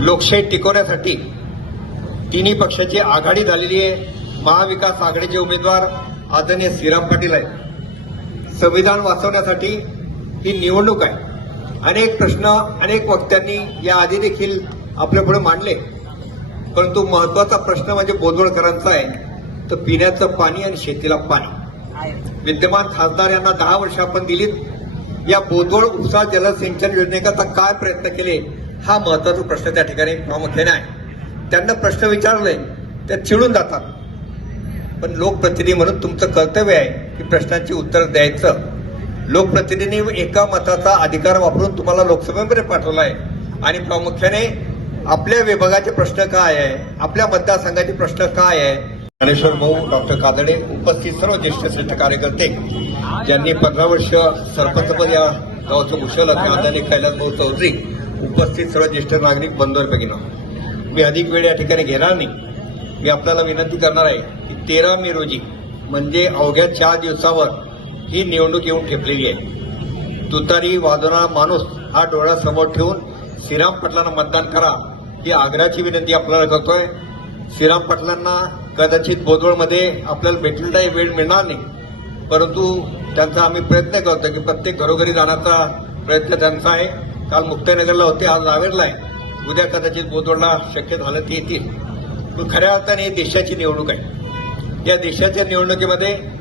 लोकशाही टिकवण्यासाठी तिन्ही पक्षाची आघाडी झालेली आहे. महाविकास आघाडीचे उमेदवार आदरणीय श्रीराम पाटील आहेत. संविधान वाचवण्यासाठी ही निवडणूक आहे. अनेक प्रश्न अनेक वक्त्यांनी या आधी देखील आपल्यापुढे मांडले. परंतु महत्त्वाचा प्रश्न म्हणजे बोदवडकरांचा आहे. तर पिण्याचं पाणी आणि शेतीला पाणी. विद्यमान खासदार यांना दहा वर्ष आपण दिलीत. या बोदवड उपसा जलसिंचन योजनेकरता काय प्रयत्न केले? हा महत्त्वाचा प्रश्न त्या ठिकाणी प्रामुख्याने आहे. त्यांना प्रश्न विचारले त्या चिडून जातात. पण लोकप्रतिनिधी म्हणून तुमचं कर्तव्य आहे की प्रश्नांची उत्तर द्यायचं. लोकप्रतिनिधींनी एका मताचा अधिकार वापरून तुम्हाला लोकसभेमध्ये पाठवला आहे. आणि प्रामुख्याने आपल्या विभागाचे प्रश्न काय आहे आपल्या मतदारसंघाचे प्रश्न काय आहे? ज्ञानेश्वर भाऊ डॉक्टर कादडे उपस्थित सर्व ज्येष्ठ श्रेष्ठ कार्यकर्ते ज्यांनी पंधरा वर्ष सरपंचपद या गावचं भूषवलं आदरणीय कैलास भाऊ चौधरी उपस्थित सर्व ज्येष्ठ नागरिक बंधूवर मी अधिक वेळ या ठिकाणी घेणार नाही. मी आपल्याला विनंती करणार आहे की तेरा मे रोजी म्हणजे अवघ्या चार दिवसावर ही निवडणूक येऊन ठेपलेली आहे. तुतारी वाजवणारा माणूस हा डोळ्यासमोर ठेवून श्रीराम पाटलांना मतदान करा ही आग्रहाची विनंती आपल्याला करतोय. श्रीराम पाटलांना कदाचित बोदवळमध्ये आपल्याला भेटलेलाही वेळ मिळणार नाही. परंतु त्यांचा आम्ही प्रयत्न करतो की प्रत्येक घरोघरी जाण्याचा प्रयत्न त्यांचा आहे. काल मुक्ताईनगरला होते आज रावेरला आहे. उद्या कदाचित बोदवळला शक्य झालं ते येतील. पण खऱ्या अर्थाने ही देशाची निवडणूक आहे. या देशाच्या निवडणुकीमध्ये